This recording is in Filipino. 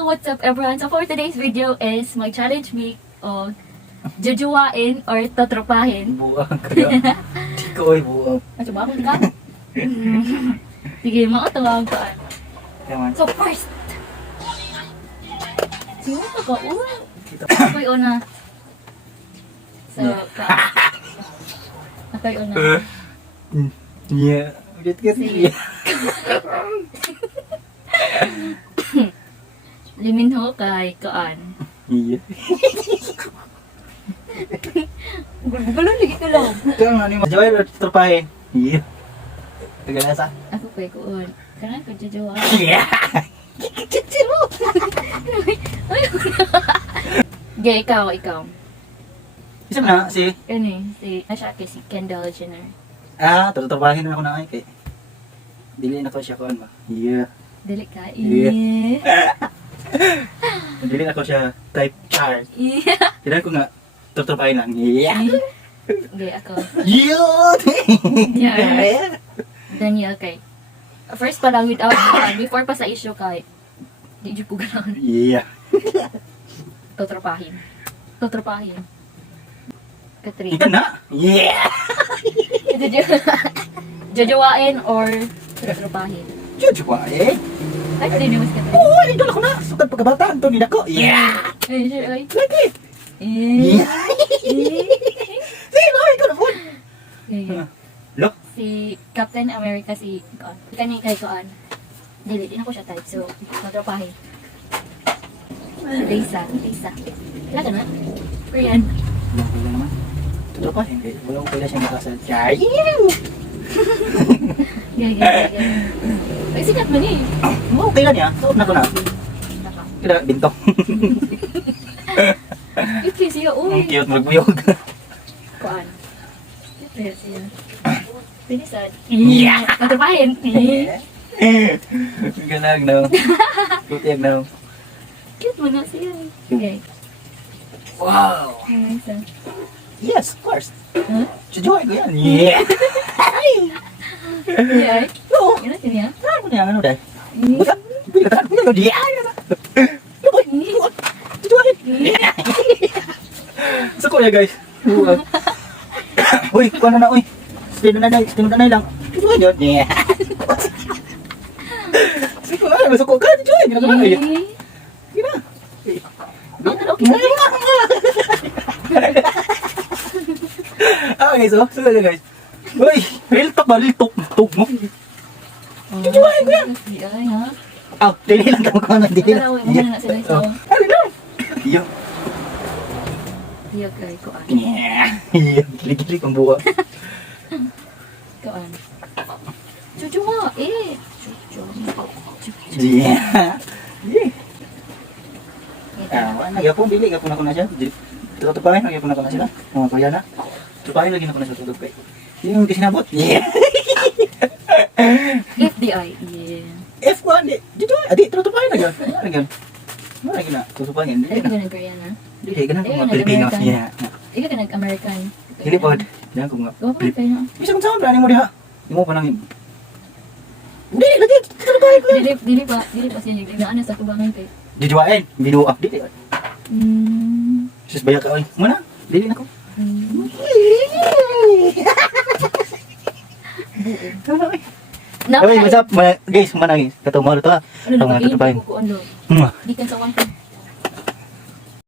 what's up everyone? So for today's video is mag-challenge me o jujuwain or tatropahin. Buang kaya. Di ko ay buang. Ano ba ako ka? Sige, mga tawag ko. Yaman. So first, sino ka ka? Kita. Ako'y una. So, ako'y una. Yeah. Ulit ka Si- Liminho kay Kaan. Iya. Gulo lagi ka lang. Kaya nga ni Joy terpahin. Iya. Tagalasa. Ako kay Kuon. Kanang ko jujuwa. Iya. Gay, ikaw. Isa na si Si Kendall Jenner. terpahin ako na ay kay. Dili na ko siya kuan ba. Iya. Dili ka. Yeah. Dili na ko siya type char. Iya. Kailan ko nga terpahin lang. Iya. Gay, ako. Yeah. Yeah. Daniel kay. First pa lang without before pa sa issue kay. Di jud ko ganahan. Iya. Totropahin. Katrin. Ika na. Yeah. Jojowain or totropahin. Judge ba eh? Ay, hindi mas Katrin. Oo, idol ako na. Sukad pagkabataan to nila ko. Yeah. Ay, sure, ay. Like it. Eh. Yeah. Sino? Ikaw na po. Eh. Look. Si Captain America si Kaan. Kani kay Kaan. Dili, di na ko siya type. So, totropahin. Lisa. Wala ka na? Korean. Wala naman. Totoo pa, hindi. Wala ko pala siyang makasal. Char. Gay. Ay, sikat man eh. Oo, kailan niya? Suot na ko na. Naka. Kaya binto. Ito siya, Ang uy. cute magbuyog. Kuan. Ito siya. Pinisan. Yeah. Totropahin. Ganag na. Kutiyag na. Cute mo na siya. Okay. Wow. Isa. Yes, of course. Huh? Chujoy ko yan. Yeah. Yeah. Oo. Ano siya? Saan ko niya? Ano dahil? Buta? Bilatan ko niya. Yeah. Luboy. Chujoy. Sa ko niya guys. Uy, kuha na na uy. Tinunanay lang. Chujoy yun. Yeah. Sige na, masuk ko ka. Chujoy. Gina ko na. Gina. Okay, so na guys. Uy, real talk ba? Real talk. Talk mo. Chujoy ko yan. Ay, ha? Ah, dili lang ka magkano. Dili lang. Wala na sila ito. Ano lang? Iyo. Iyo kay Kuan. Iyo. Gili-gili kong buka. Kuan. Chuchu mo, eh. Chuchu. Yeah. Yeah. Nagyapong bili. Gapon ako na siya. Tutupahin. Nagyapon ako na sila. Mga Koreana. Tupahin lagi na ako na sa tulog kay. Yung kasinabot. Yeah. FDI. Yeah. F1. Dito. Adi, tutupahin na yun. Ano yun? Ano lagi na? Tutupahin. Ay, ka nag-Korean, ha? Dili, ganun ko Eh, mga Pilipinos. nag-American. Yeah. Ikaw ka nag-American. Dili po. Diyan ko mga Go pa kayo. Bisa kung saan, mo diha. Hindi mo pa nang Hindi, lagi. Tutupahin ko yan. Dili pa siya nagdinaan sa kubangan kay. Diduain. Bidu up. Dili. Sus bayak ka. Oy. Muna. Dili na ko. Oy, what's up? Guys, mana guys? Kata mo to ha. Ano Tama na tutupahin. Ano? Di ka sa one.